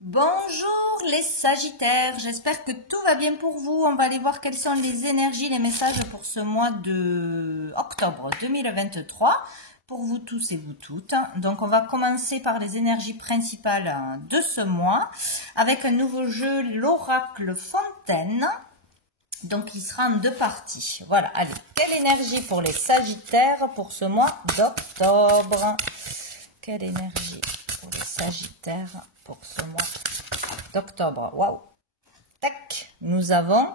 Bonjour les Sagittaires, j'espère que tout va bien pour vous. On va aller voir quelles sont les énergies, les messages pour ce mois de octobre 2023 pour vous tous et vous toutes. Donc on va commencer par les énergies principales de ce mois avec un nouveau jeu, l'Oracle Fontaine. Donc il sera en deux parties. Voilà, allez, quelle énergie pour les Sagittaires pour ce mois d'octobre? Quelle énergie pour les Sagittaires pour ce mois d'octobre? Waouh! Tac, nous avons,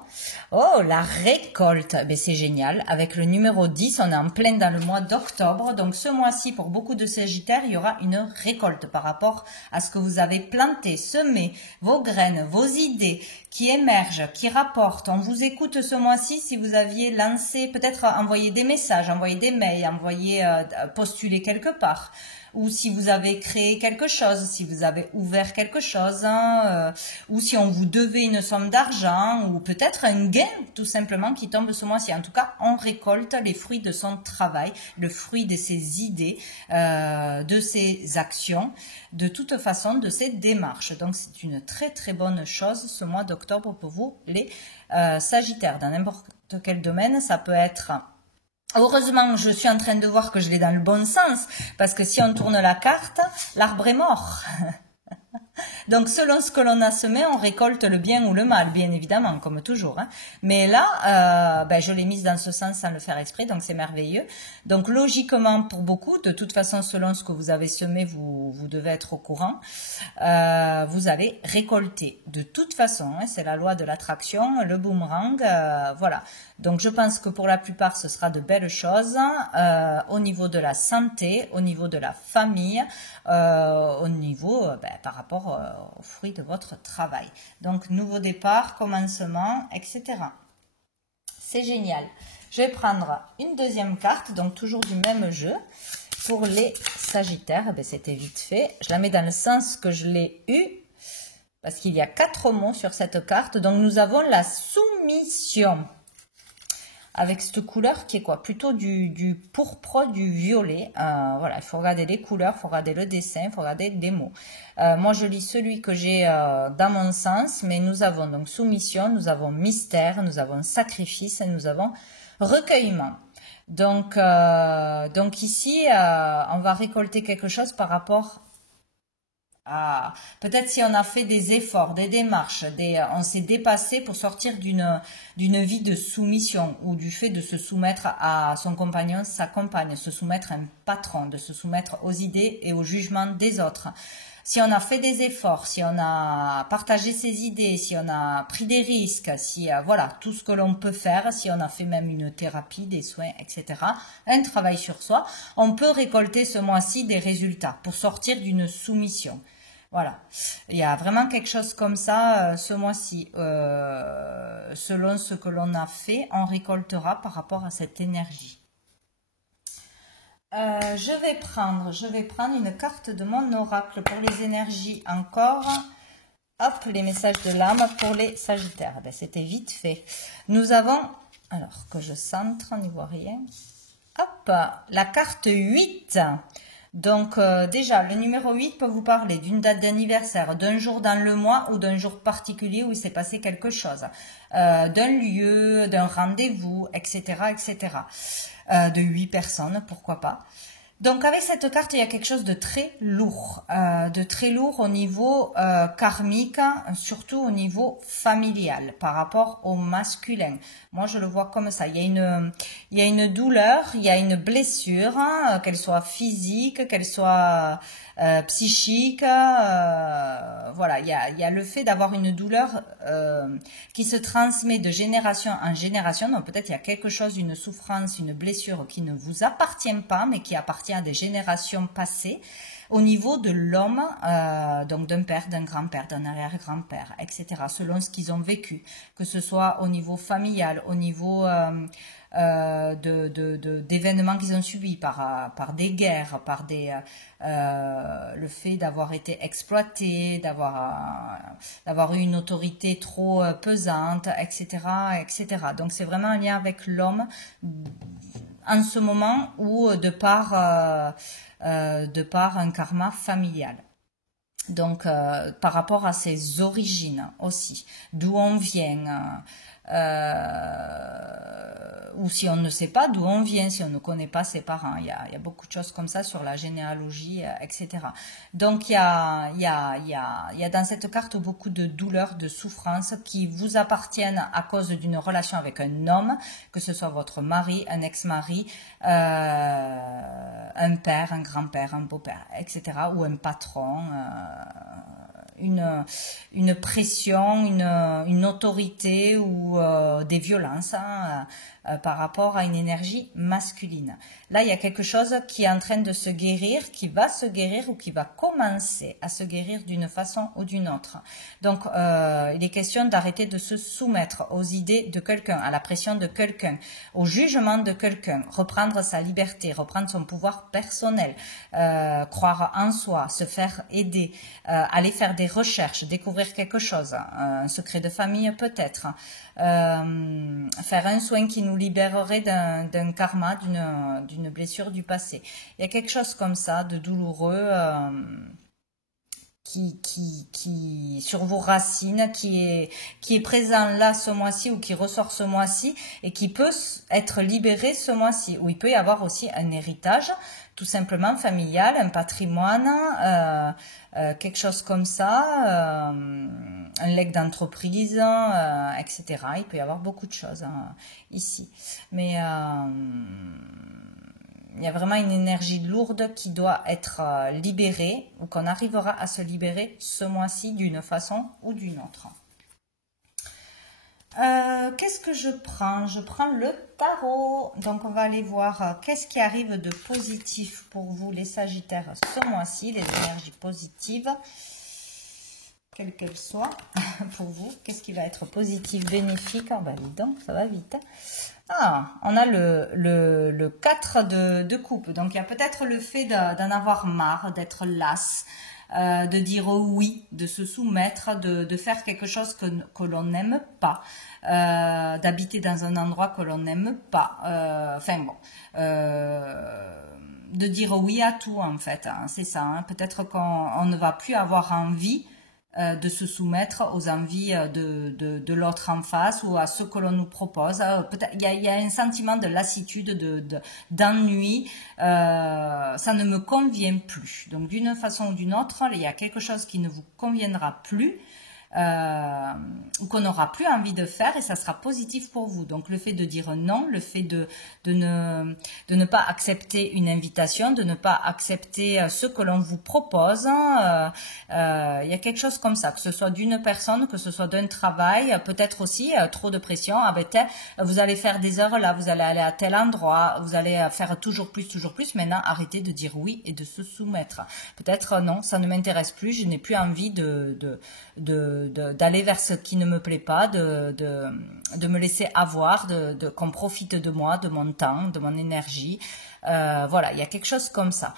oh, la récolte, ben, c'est génial, avec le numéro 10, on est en plein dans le mois d'octobre, donc ce mois-ci, pour beaucoup de Sagittaires, il y aura une récolte par rapport à ce que vous avez planté, semé, vos graines, vos idées qui émergent, qui rapportent. On vous écoute ce mois-ci si vous aviez lancé, peut-être envoyé des messages, envoyé des mails, envoyé, postulé quelque part, ou si vous avez créé quelque chose, si vous avez ouvert quelque chose, ou si on vous devait une somme d'argent, ou peut-être un gain tout simplement qui tombe ce mois-ci. En tout cas, on récolte les fruits de son travail, le fruit de ses idées, de ses actions, de toute façon de ses démarches. Donc c'est une très très bonne chose ce mois d'octobre pour vous les Sagittaires. Dans n'importe quel domaine, ça peut être... Heureusement, je suis en train de voir que je vais dans le bon sens, parce que si on tourne la carte, l'arbre est mort. Donc, selon ce que l'on a semé, on récolte le bien ou le mal, bien évidemment, comme toujours. Hein. Mais là, je l'ai mise dans ce sens sans le faire exprès, donc c'est merveilleux. Donc, logiquement, pour beaucoup, de toute façon, selon ce que vous avez semé, vous devez être au courant. Vous allez récolter. De toute façon, hein, c'est la loi de l'attraction, le boomerang, voilà. Donc, je pense que pour la plupart, ce sera de belles choses au niveau de la santé, au niveau de la famille, au niveau, par rapport aux fruits de votre travail. Donc, nouveau départ, commencement, etc. C'est génial. Je vais prendre une deuxième carte, donc toujours du même jeu. Pour les Sagittaires, c'était vite fait. Je la mets dans le sens que je l'ai eu, parce qu'il y a 4 mots sur cette carte. Donc, nous avons la soumission. Avec cette couleur qui est quoi? Plutôt du pourpre, du violet. Voilà, il faut regarder les couleurs, il faut regarder le dessin, il faut regarder des mots. Moi, je lis celui que j'ai dans mon sens, mais nous avons donc soumission, nous avons mystère, nous avons sacrifice, et nous avons recueillement. Donc ici, on va récolter quelque chose par rapport à... Peut-être si on a fait des efforts, des démarches, on s'est dépassé pour sortir d'une vie de soumission ou du fait de se soumettre à son compagnon, sa compagne, se soumettre à un patron, de se soumettre aux idées et au jugement des autres. Si on a fait des efforts, si on a partagé ses idées, si on a pris des risques, si voilà, tout ce que l'on peut faire, si on a fait même une thérapie, des soins, etc., un travail sur soi, on peut récolter ce mois-ci des résultats pour sortir d'une soumission. Voilà, il y a vraiment quelque chose comme ça ce mois-ci. Selon ce que l'on a fait, on récoltera par rapport à cette énergie. Je vais prendre une carte de mon oracle pour les énergies encore. Hop, les messages de l'âme pour les Sagittaires. C'était vite fait. Nous avons, alors que je centre, on n'y voit rien. Hop, la carte 8. Donc déjà, le numéro 8 peut vous parler d'une date d'anniversaire, d'un jour dans le mois ou d'un jour particulier où il s'est passé quelque chose, d'un lieu, d'un rendez-vous, etc., etc. De 8 personnes, pourquoi pas. Donc avec cette carte, il y a quelque chose de très lourd au niveau karmique, surtout au niveau familial, par rapport au masculin. Moi, je le vois comme ça. Il y a une douleur, il y a une blessure, qu'elle soit physique, qu'elle soit psychique. Voilà, il y a le fait d'avoir une douleur qui se transmet de génération en génération. Donc peut-être il y a quelque chose, une souffrance, une blessure qui ne vous appartient pas, mais qui appartient à des générations passées, au niveau de l'homme, donc d'un père, d'un grand-père, d'un arrière-grand-père, etc., selon ce qu'ils ont vécu, que ce soit au niveau familial, au niveau d'événements qu'ils ont subis par des guerres, par le fait d'avoir été exploité, d'avoir eu une autorité trop pesante, etc., etc. Donc c'est vraiment un lien avec l'homme en ce moment ou de par un karma familial. Donc, par rapport à ses origines aussi, d'où on vient, ou si on ne sait pas d'où on vient, si on ne connaît pas ses parents. Il y a beaucoup de choses comme ça sur la généalogie, etc. Donc, il y a dans cette carte beaucoup de douleurs, de souffrances qui vous appartiennent à cause d'une relation avec un homme, que ce soit votre mari, un ex-mari, un père, un grand-père, un beau-père, etc. ou un patron, une pression, une autorité ou des violences par rapport à une énergie masculine. Là, il y a quelque chose qui est en train de se guérir, qui va se guérir ou qui va commencer à se guérir d'une façon ou d'une autre. Donc, il est question d'arrêter de se soumettre aux idées de quelqu'un, à la pression de quelqu'un, au jugement de quelqu'un, reprendre sa liberté, reprendre son pouvoir personnel, croire en soi, se faire aider, aller faire des recherches, découvrir quelque chose, un secret de famille peut-être, faire un soin qui nous libérerait d'un karma, d'une blessure du passé. Il y a quelque chose comme ça de douloureux qui sur vos racines, qui est présent là ce mois-ci ou qui ressort ce mois-ci et qui peut être libéré ce mois-ci. Ou il peut y avoir aussi un héritage, tout simplement familial, un patrimoine, quelque chose comme ça, un legs d'entreprise, etc. Il peut y avoir beaucoup de choses ici. Mais il y a vraiment une énergie lourde qui doit être libérée ou qu'on arrivera à se libérer ce mois-ci d'une façon ou d'une autre. Qu'est-ce que je prends? Je prends le tarot. Donc, on va aller voir qu'est-ce qui arrive de positif pour vous, les Sagittaires, ce mois-ci, les énergies positives, quelles qu'elles soient, pour vous. Qu'est-ce qui va être positif, bénéfique? Ah, ben, dis donc, ça va vite. Ah, on a le 4 de coupe. Donc, il y a peut-être le fait d'en avoir marre, d'être lasse, de dire oui, de se soumettre, de faire quelque chose que l'on n'aime pas, d'habiter dans un endroit que l'on n'aime pas. Enfin bon, de dire oui à tout en fait, hein, c'est ça. Hein. Peut-être qu'on ne va plus avoir envie de se soumettre aux envies de l'autre en face ou à ce que l'on nous propose. Il y a un sentiment de lassitude, d'ennui. Ça ne me convient plus. Donc d'une façon ou d'une autre, il y a quelque chose qui ne vous conviendra plus. Ou qu'on n'aura plus envie de faire et ça sera positif pour vous. Donc le fait de dire non, le fait de ne pas accepter une invitation, de ne pas accepter ce que l'on vous propose, il y a quelque chose comme ça, que ce soit d'une personne, que ce soit d'un travail, peut-être aussi trop de pression, vous allez faire des heures là, vous allez aller à tel endroit, vous allez faire toujours plus, maintenant arrêtez de dire oui et de se soumettre. Peut-être non, ça ne m'intéresse plus, je n'ai plus envie d'aller vers ce qui ne me plaît pas, de me laisser avoir, qu'on profite de moi, de mon temps, de mon énergie. Voilà, il y a quelque chose comme ça.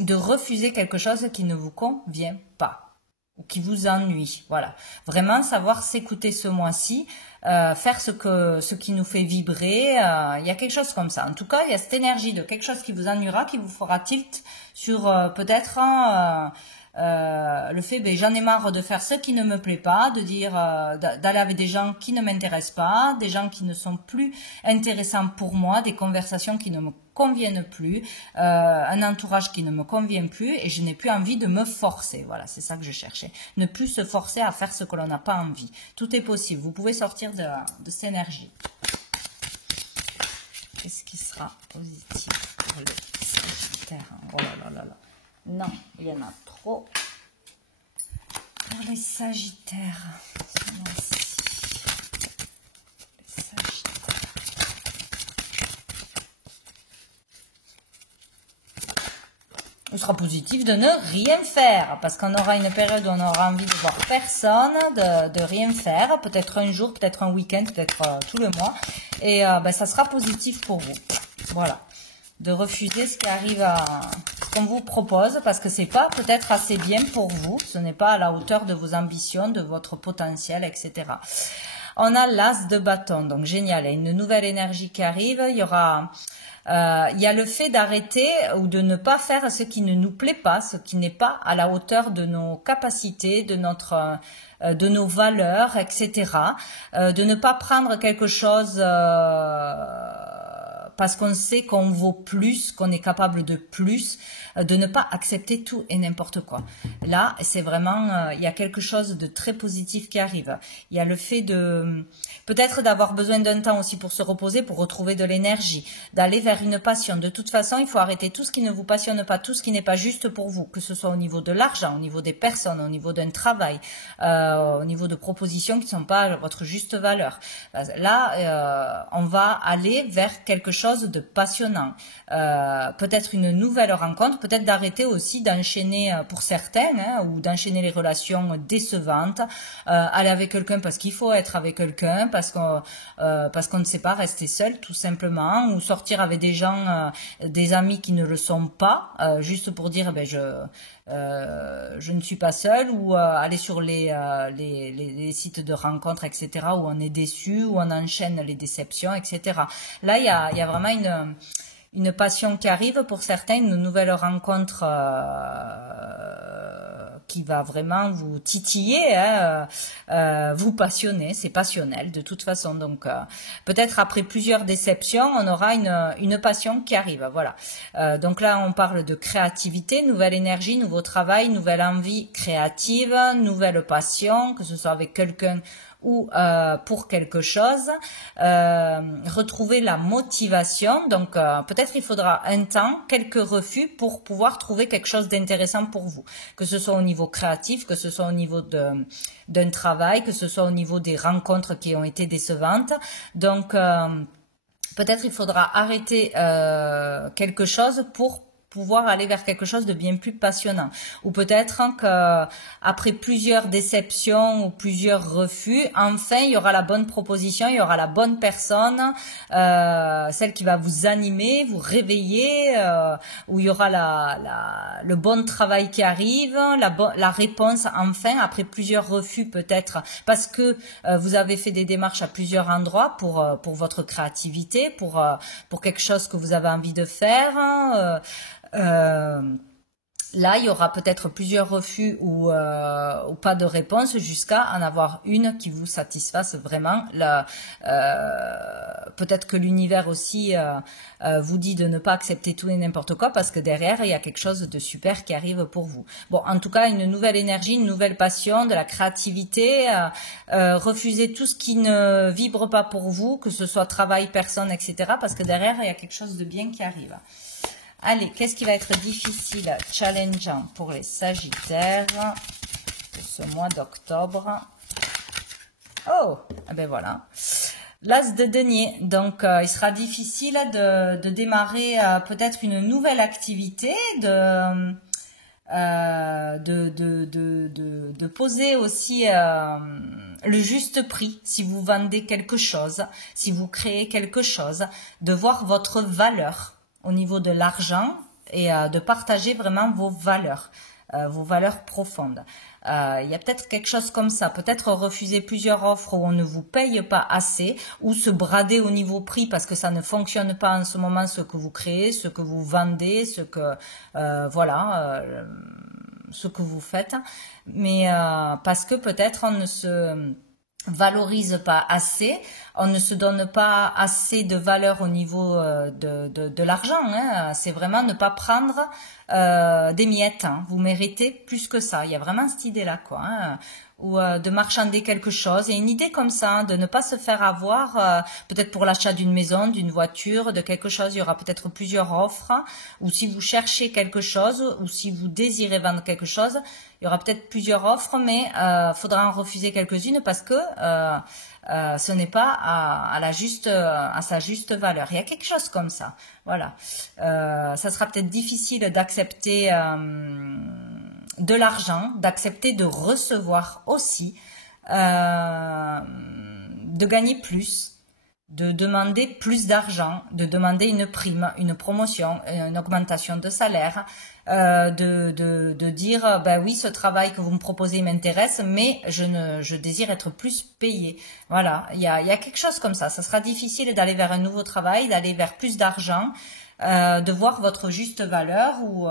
De refuser quelque chose qui ne vous convient pas ou qui vous ennuie. Voilà, vraiment savoir s'écouter ce mois-ci, faire ce qui nous fait vibrer. Il y a quelque chose comme ça. En tout cas, il y a cette énergie de quelque chose qui vous ennuiera, qui vous fera tilt sur peut-être le fait, j'en ai marre de faire ce qui ne me plaît pas, de dire d'aller avec des gens qui ne m'intéressent pas, des gens qui ne sont plus intéressants pour moi, des conversations qui ne me conviennent plus, un entourage qui ne me convient plus et je n'ai plus envie de me forcer. Voilà, c'est ça que je cherchais. Ne plus se forcer à faire ce que l'on n'a pas envie. Tout est possible. Vous pouvez sortir de cette énergie. Qu'est-ce qui sera positif pour le Sagittaire? Oh là là là là. Non, il y en a trop. Pour les Sagittaires, les Sagittaires. Il sera positif de ne rien faire, parce qu'on aura une période où on aura envie de voir personne, de rien faire, peut-être un jour, peut-être un week-end, peut-être tout le mois, et ça sera positif pour vous. Voilà, de refuser ce qui arrive qu'on vous propose, parce que c'est pas peut-être assez bien pour vous, ce n'est pas à la hauteur de vos ambitions, de votre potentiel, etc. On a l'as de bâton, donc génial, il y a une nouvelle énergie qui arrive, il y aura... il y a le fait d'arrêter ou de ne pas faire ce qui ne nous plaît pas, ce qui n'est pas à la hauteur de nos capacités, de nos valeurs, etc. De ne pas prendre quelque chose parce qu'on sait qu'on vaut plus, qu'on est capable de plus, de ne pas accepter tout et n'importe quoi. Là, c'est vraiment, il y a quelque chose de très positif qui arrive. Il y a le fait de, peut-être d'avoir besoin d'un temps aussi pour se reposer, pour retrouver de l'énergie, d'aller vers une passion. De toute façon, il faut arrêter tout ce qui ne vous passionne pas, tout ce qui n'est pas juste pour vous, que ce soit au niveau de l'argent, au niveau des personnes, au niveau d'un travail, au niveau de propositions qui ne sont pas à votre juste valeur. Là, on va aller vers quelque chose de passionnant. Peut-être une nouvelle rencontre, peut-être d'arrêter aussi d'enchaîner pour certaines, ou d'enchaîner les relations décevantes, aller avec quelqu'un parce qu'il faut être avec quelqu'un, parce qu'on ne sait pas rester seul tout simplement, ou sortir avec des gens, des amis qui ne le sont pas, juste pour dire je ne suis pas seule, ou aller sur les sites de rencontres, etc., où on est déçu, où on enchaîne les déceptions, etc. Là, il y a vraiment une passion qui arrive pour certains, une nouvelle rencontre qui va vraiment vous titiller, vous passionner, c'est passionnel de toute façon. Donc peut-être après plusieurs déceptions, on aura une passion qui arrive. Voilà. Donc là, on parle de créativité, nouvelle énergie, nouveau travail, nouvelle envie créative, nouvelle passion, que ce soit avec quelqu'un ou pour quelque chose, retrouver la motivation. Donc peut-être il faudra un temps, quelques refus pour pouvoir trouver quelque chose d'intéressant pour vous, que ce soit au niveau créatif, que ce soit au niveau d'un travail, que ce soit au niveau des rencontres qui ont été décevantes. Donc peut-être il faudra arrêter quelque chose pour pouvoir aller vers quelque chose de bien plus passionnant. Ou peut-être qu'après plusieurs déceptions ou plusieurs refus, enfin il y aura la bonne proposition, il y aura la bonne personne, celle qui va vous animer, vous réveiller, où il y aura le bon travail qui arrive, la réponse enfin, après plusieurs refus peut-être, parce que vous avez fait des démarches à plusieurs endroits pour votre créativité, pour quelque chose que vous avez envie de faire. Là, il y aura peut-être plusieurs refus ou pas de réponse jusqu'à en avoir une qui vous satisfasse vraiment. Peut-être que l'univers aussi vous dit de ne pas accepter tout et n'importe quoi parce que derrière, il y a quelque chose de super qui arrive pour vous. Bon, en tout cas, une nouvelle énergie, une nouvelle passion, de la créativité. Refusez tout ce qui ne vibre pas pour vous, que ce soit travail, personne, etc. parce que derrière, il y a quelque chose de bien qui arrive. Allez, qu'est-ce qui va être difficile, challengeant pour les Sagittaires pour ce mois d'octobre? Oh, ben voilà. L'as de denier, donc il sera difficile de démarrer peut-être une nouvelle activité, de poser aussi le juste prix si vous vendez quelque chose, si vous créez quelque chose, de voir votre valeur au niveau de l'argent et de partager vraiment vos valeurs profondes. Il y a peut-être quelque chose comme ça, peut-être refuser plusieurs offres où on ne vous paye pas assez, ou se brader au niveau prix parce que ça ne fonctionne pas en ce moment ce que vous créez, ce que vous vendez, ce que ce que vous faites, mais parce que peut-être on ne se valorise pas assez, on ne se donne pas assez de valeur au niveau de l'argent, hein. C'est vraiment ne pas prendre des miettes, hein. Vous méritez plus que ça, il y a vraiment cette idée-là, quoi, hein. Ou de marchander quelque chose, et une idée comme ça, hein, de ne pas se faire avoir, peut-être pour l'achat d'une maison, d'une voiture, de quelque chose, il y aura peut-être plusieurs offres, hein. Ou si vous cherchez quelque chose, ou si vous désirez vendre quelque chose, il y aura peut-être plusieurs offres, mais faudra en refuser quelques-unes parce que ce n'est pas à sa juste valeur. Il y a quelque chose comme ça. Voilà. Ça sera peut-être difficile d'accepter de l'argent, d'accepter de recevoir aussi, de gagner plus. de demander plus d'argent, de demander une prime, une promotion, une augmentation de salaire, de dire ben oui, ce travail que vous me proposez m'intéresse, mais je désire être plus payé. Voilà, il y a quelque chose comme ça. Ça sera difficile d'aller vers un nouveau travail, d'aller vers plus d'argent, de voir votre juste valeur ou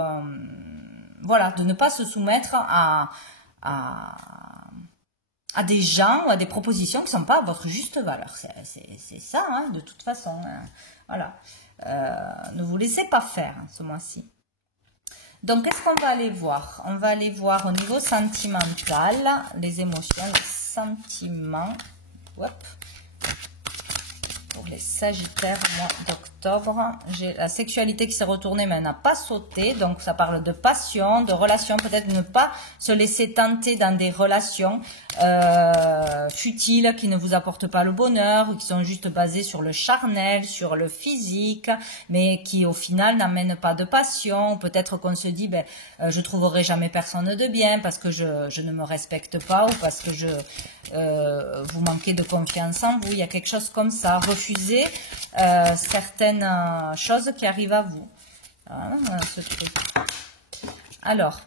voilà, de ne pas se soumettre à des gens ou à des propositions qui ne sont pas à votre juste valeur. C'est ça, hein, de toute façon. Hein. Voilà. Ne vous laissez pas faire hein, ce mois-ci. Donc, qu'est-ce qu'on va aller voir? On va aller voir au niveau sentimental, les émotions, les sentiments. Hop. Pour les Sagittaires, mois d'octobre, j'ai la sexualité qui s'est retournée mais elle n'a pas sauté, donc ça parle de passion, de relations, peut-être ne pas se laisser tenter dans des relations futiles qui ne vous apportent pas le bonheur ou qui sont juste basées sur le charnel, sur le physique, mais qui au final n'amènent pas de passion. Peut-être qu'on se dit ben, je trouverai jamais personne de bien parce que je ne me respecte pas ou parce que vous manquez de confiance en vous. Il y a quelque chose comme ça. Refuser certaines choses qui arrivent à vous. Hein, ce truc. Alors,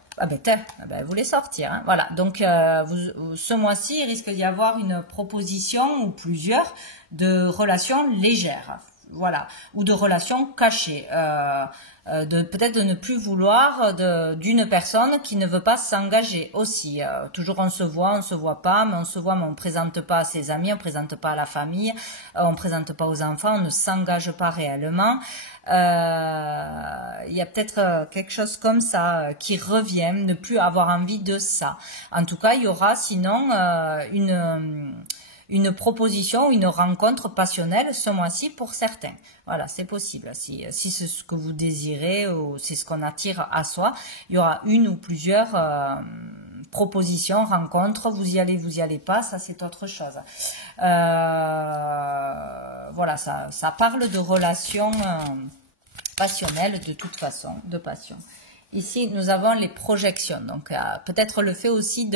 vous les sortir. Hein. Voilà, donc ce mois-ci, il risque d'y avoir une proposition ou plusieurs de relations légères. Voilà, ou de relations cachées. Peut-être de ne plus vouloir d'une personne qui ne veut pas s'engager aussi. Toujours on se voit pas, mais on se voit, mais on ne présente pas à ses amis, on ne présente pas à la famille, on ne présente pas aux enfants, on ne s'engage pas réellement. Il y a peut-être quelque chose comme ça qui revient, ne plus avoir envie de ça. En tout cas, il y aura sinon une proposition, une rencontre passionnelle ce mois-ci pour certains. Voilà, c'est possible. Si c'est ce que vous désirez ou c'est ce qu'on attire à soi, il y aura une ou plusieurs propositions, rencontres. Vous y allez pas, ça c'est autre chose. Voilà, ça parle de relations passionnelles de toute façon, de passion. Ici, nous avons les projections. Donc, peut-être le fait aussi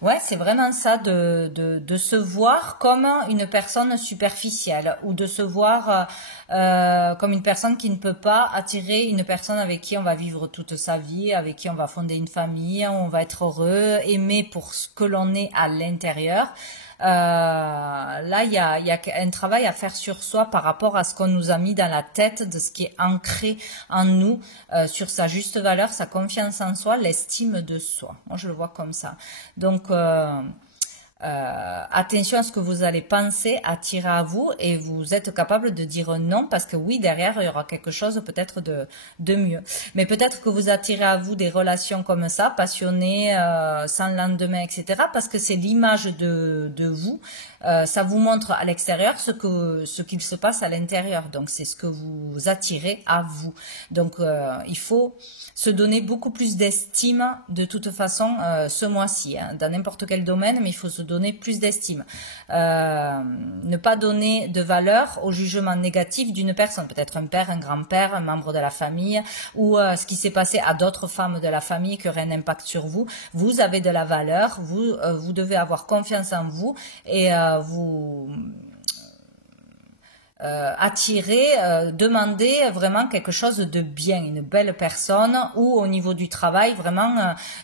ouais, c'est vraiment ça, de se voir comme une personne superficielle ou de se voir comme une personne qui ne peut pas attirer une personne avec qui on va vivre toute sa vie, avec qui on va fonder une famille, on va être heureux, aimé pour ce que l'on est à l'intérieur. Là, il y a un travail à faire sur soi par rapport à ce qu'on nous a mis dans la tête, de ce qui est ancré en nous, sur sa juste valeur, sa confiance en soi, l'estime de soi. Moi, je le vois comme ça. Donc, attention à ce que vous allez penser, attirer à vous, et vous êtes capable de dire non parce que oui, derrière il y aura quelque chose peut-être de mieux. Mais peut-être que vous attirez à vous des relations comme ça, passionnées, sans lendemain, etc. Parce que c'est l'image de vous. Ça vous montre à l'extérieur ce qu'il se passe à l'intérieur. Donc c'est ce que vous attirez à vous. Donc il faut se donner beaucoup plus d'estime de toute façon ce mois-ci, hein, dans n'importe quel domaine, mais il faut se donner plus d'estime. Ne pas donner de valeur au jugement négatif d'une personne, peut-être un père, un grand-père, un membre de la famille, ou ce qui s'est passé à d'autres femmes de la famille qui aurait un impact sur vous. Vous avez de la valeur, vous devez avoir confiance en vous et vous attirer, demander vraiment quelque chose de bien, une belle personne, ou au niveau du travail, vraiment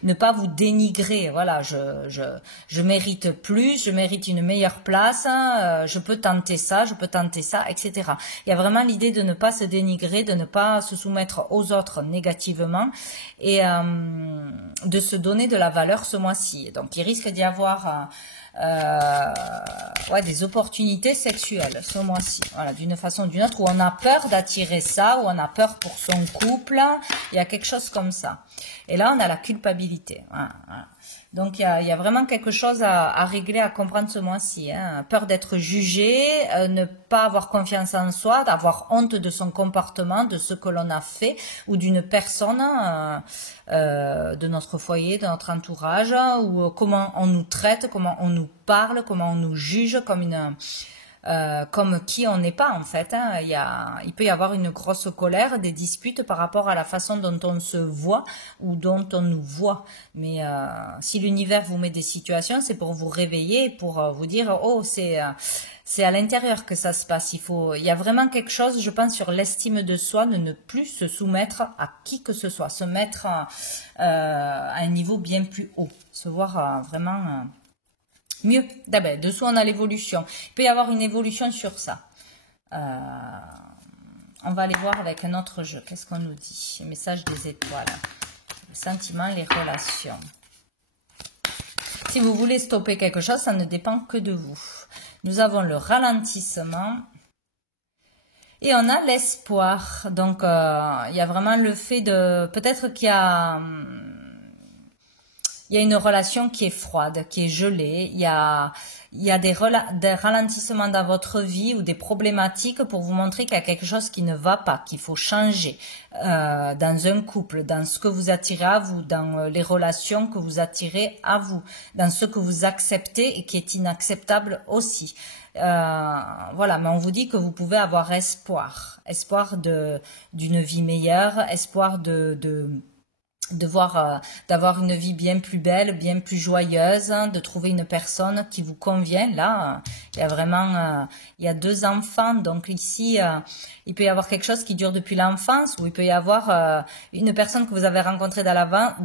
ne pas vous dénigrer. Voilà, je mérite plus, je mérite une meilleure place, je peux tenter ça, etc. Il y a vraiment l'idée de ne pas se dénigrer, de ne pas se soumettre aux autres négativement et de se donner de la valeur ce mois-ci. Donc, il risque d'y avoir des opportunités sexuelles ce mois-ci, voilà, d'une façon ou d'une autre, où on a peur d'attirer ça, où on a peur pour son couple, il y a quelque chose comme ça. Et là, on a la culpabilité. Voilà, voilà. Donc, il y a vraiment quelque chose à régler, à comprendre ce mois-ci. Hein. Peur d'être jugé, ne pas avoir confiance en soi, d'avoir honte de son comportement, de ce que l'on a fait, ou d'une personne de notre foyer, de notre entourage, ou comment on nous traite, comment on nous parle, comment on nous juge, comme comme qui on n'est pas en fait. Hein. Il peut y avoir une grosse colère, des disputes par rapport à la façon dont on se voit ou dont on nous voit. Mais si l'univers vous met des situations, c'est pour vous réveiller, pour vous dire, oh, c'est à l'intérieur que ça se passe. Il y a vraiment quelque chose, je pense, sur l'estime de soi, de ne plus se soumettre à qui que ce soit, se mettre à un niveau bien plus haut, se voir vraiment mieux. D'abord, dessous on a l'évolution. Il peut y avoir une évolution sur ça. On va aller voir avec un autre jeu. Qu'est-ce qu'on nous dit? Le message des étoiles. Le sentiment, les relations. Si vous voulez stopper quelque chose, ça ne dépend que de vous. Nous avons le ralentissement et on a l'espoir. Donc, il y a vraiment le fait de... Peut-être qu'il y a une relation qui est froide, qui est gelée. Il y a des ralentissements dans votre vie ou des problématiques pour vous montrer qu'il y a quelque chose qui ne va pas, qu'il faut changer dans un couple, dans ce que vous attirez à vous, dans les relations que vous attirez à vous, dans ce que vous acceptez et qui est inacceptable aussi. Voilà, mais on vous dit que vous pouvez avoir espoir d'une vie meilleure, espoir d'avoir une vie bien plus belle, bien plus joyeuse, hein, de trouver une personne qui vous convient. Là, il y a vraiment, il y a 2 enfants, donc ici, il peut y avoir quelque chose qui dure depuis l'enfance, ou il peut y avoir une personne que vous avez rencontrée dans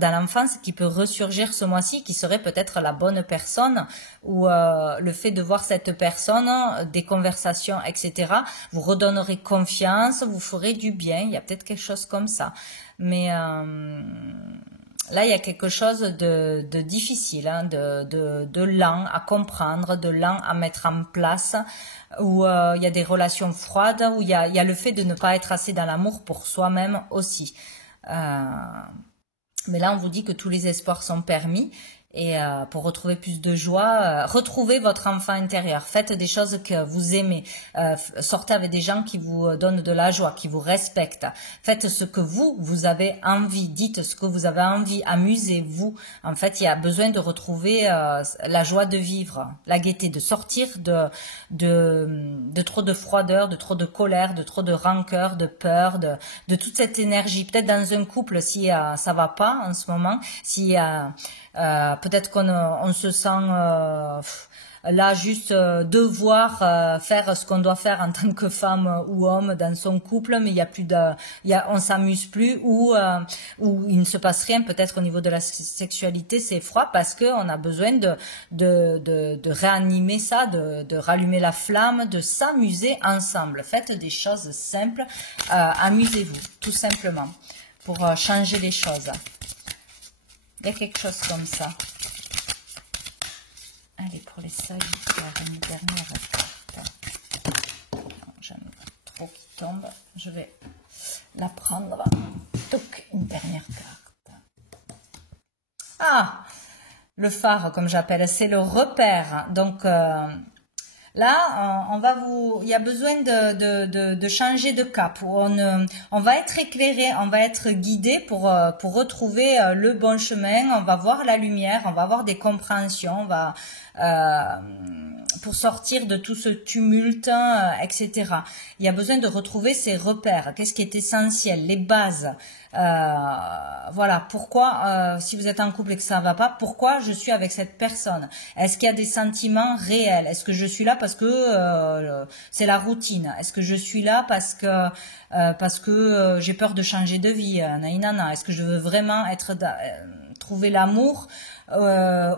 l'enfance qui peut ressurgir ce mois-ci, qui serait peut-être la bonne personne, ou le fait de voir cette personne, des conversations, etc., vous redonnerez confiance, vous ferez du bien. Il y a peut-être quelque chose comme ça. Mais là, il y a quelque chose de difficile, hein, de lent à comprendre, de lent à mettre en place, où il y a des relations froides, où il y a le fait de ne pas être assez dans l'amour pour soi-même aussi. Mais là, on vous dit que tous les espoirs sont permis. Et pour retrouver plus de joie, retrouvez votre enfant intérieur. Faites des choses que vous aimez. Sortez avec des gens qui vous donnent de la joie, qui vous respectent. Faites ce que vous avez envie. Dites ce que vous avez envie. Amusez-vous. En fait, il y a besoin de retrouver la joie de vivre, la gaieté, de sortir de trop de froideur, de trop de colère, de trop de rancœur, de peur, de toute cette énergie. Peut-être dans un couple, si ça va pas en ce moment, si peut-être qu'on se sent là juste devoir faire ce qu'on doit faire en tant que femme ou homme dans son couple, mais il y a plus on s'amuse plus, ou il ne se passe rien. Peut-être au niveau de la sexualité c'est froid parce que on a besoin de réanimer ça, de rallumer la flamme, de s'amuser ensemble. Faites des choses simples, amusez-vous tout simplement pour changer les choses. Il y a quelque chose comme ça. Allez, pour les Sagittaires, une dernière carte. Non, j'aime trop qui tombe. Je vais la prendre. Donc, une dernière carte. Ah, le phare, comme j'appelle, c'est le repère. Donc, là, il y a besoin de changer de cap. On va être éclairé, on va être guidé pour retrouver le bon chemin. On va voir la lumière, on va avoir des compréhensions, pour sortir de tout ce tumulte, etc. Il y a besoin de retrouver ses repères. Qu'est-ce qui est essentiel, les bases. Voilà, pourquoi, si vous êtes en couple et que ça ne va pas, pourquoi je suis avec cette personne? Est-ce qu'il y a des sentiments réels? Est-ce que je suis là parce que c'est la routine? Est-ce que je suis là parce que j'ai peur de changer de vie? Est-ce que je veux vraiment trouver l'amour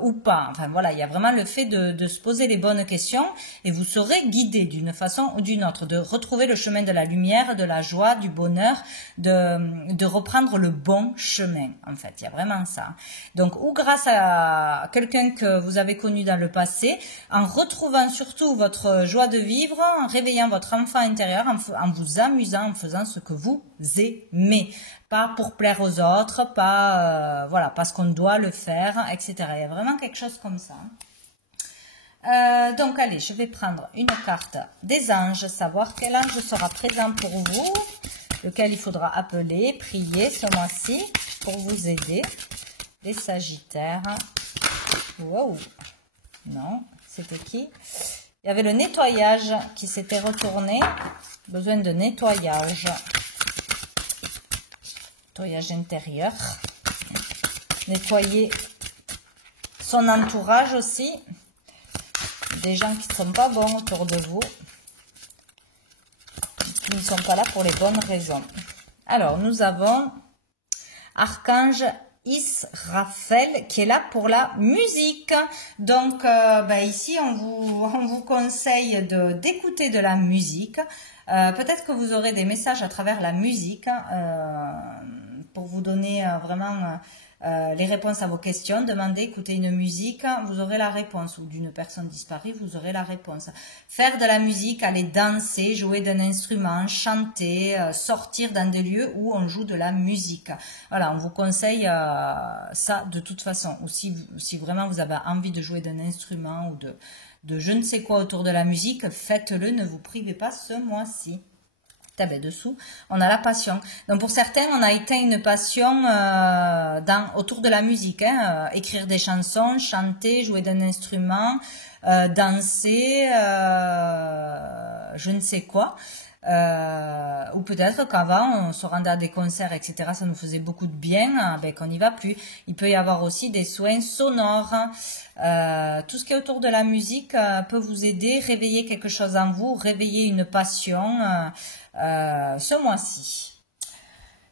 ou pas? Enfin voilà, il y a vraiment le fait de se poser les bonnes questions et vous serez guidé d'une façon ou d'une autre, de retrouver le chemin de la lumière, de la joie, du bonheur, de reprendre le bon chemin. En fait, il y a vraiment ça. Donc, ou grâce à quelqu'un que vous avez connu dans le passé, en retrouvant surtout votre joie de vivre, en réveillant votre enfant intérieur, en vous amusant, en faisant ce que vous aimez. Pas pour plaire aux autres, pas voilà, parce qu'on doit le faire, etc. Il y a vraiment quelque chose comme ça. Donc allez, je vais prendre une carte des anges, savoir quel ange sera présent pour vous, lequel il faudra appeler, prier ce mois-ci pour vous aider. Les Sagittaires. Wow. Non, c'était qui? Il y avait le nettoyage qui s'était retourné. Besoin de nettoyage. Nettoyage intérieur. Nettoyer son entourage aussi. Des gens qui ne sont pas bons autour de vous. Qui ne sont pas là pour les bonnes raisons. Alors, nous avons Archange Israfel qui est là pour la musique. Donc, ici, on vous conseille d'écouter de la musique. Peut-être que vous aurez des messages à travers la musique pour vous donner vraiment les réponses à vos questions. Demandez, écoutez une musique, vous aurez la réponse. Ou d'une personne disparue, vous aurez la réponse. Faire de la musique, aller danser, jouer d'un instrument, chanter, sortir dans des lieux où on joue de la musique. Voilà, on vous conseille ça de toute façon. Ou si vraiment vous avez envie de jouer d'un instrument ou de je ne sais quoi autour de la musique, faites-le, ne vous privez pas ce mois-ci. Dessous, on a la passion. Donc pour certains, on a éteint une passion autour de la musique. Écrire des chansons, chanter, jouer d'un instrument, danser, je ne sais quoi. Ou peut-être qu'avant on se rendait à des concerts, etc. Ça nous faisait beaucoup de bien, qu'on n'y va plus. Il peut y avoir aussi des soins sonores. Tout ce qui est autour de la musique peut vous aider, réveiller quelque chose en vous, réveiller une passion ce mois-ci.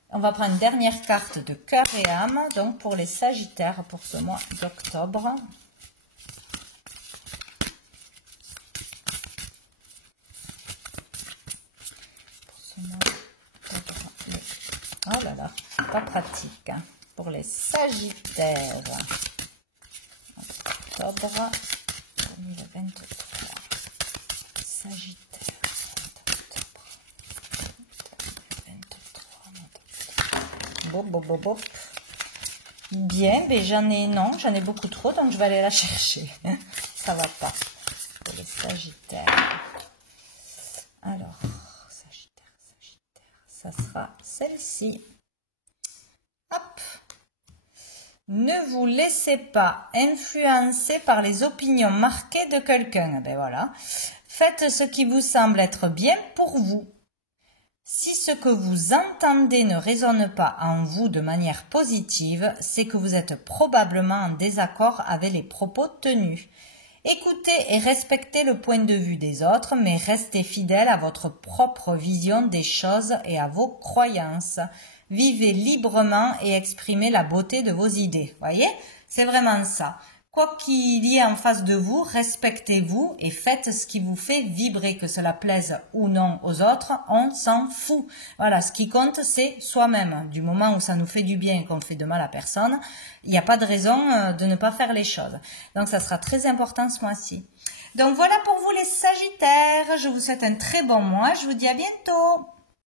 On va prendre une dernière carte de cœur et âme, donc pour les Sagittaires pour ce mois d'octobre. Oh là là, pas pratique. Pour les Sagittaires, octobre 2023. Sagittaire, octobre 2023. Bien, mais j'en ai beaucoup trop, donc je vais aller la chercher. Ça va pas. Pour les Sagittaires. Alors, ça sera celle-ci. Hop. Ne vous laissez pas influencer par les opinions marquées de quelqu'un. Ben voilà. Faites ce qui vous semble être bien pour vous. Si ce que vous entendez ne résonne pas en vous de manière positive, c'est que vous êtes probablement en désaccord avec les propos tenus. Écoutez et respectez le point de vue des autres, mais restez fidèle à votre propre vision des choses et à vos croyances. Vivez librement et exprimez la beauté de vos idées. Voyez, c'est vraiment ça. Quoi qu'il y ait en face de vous, respectez-vous et faites ce qui vous fait vibrer, que cela plaise ou non aux autres, on s'en fout. Voilà, ce qui compte, c'est soi-même. Du moment où ça nous fait du bien et qu'on fait de mal à personne, il n'y a pas de raison de ne pas faire les choses. Donc, ça sera très important ce mois-ci. Donc, voilà pour vous les Sagittaires. Je vous souhaite un très bon mois. Je vous dis à bientôt.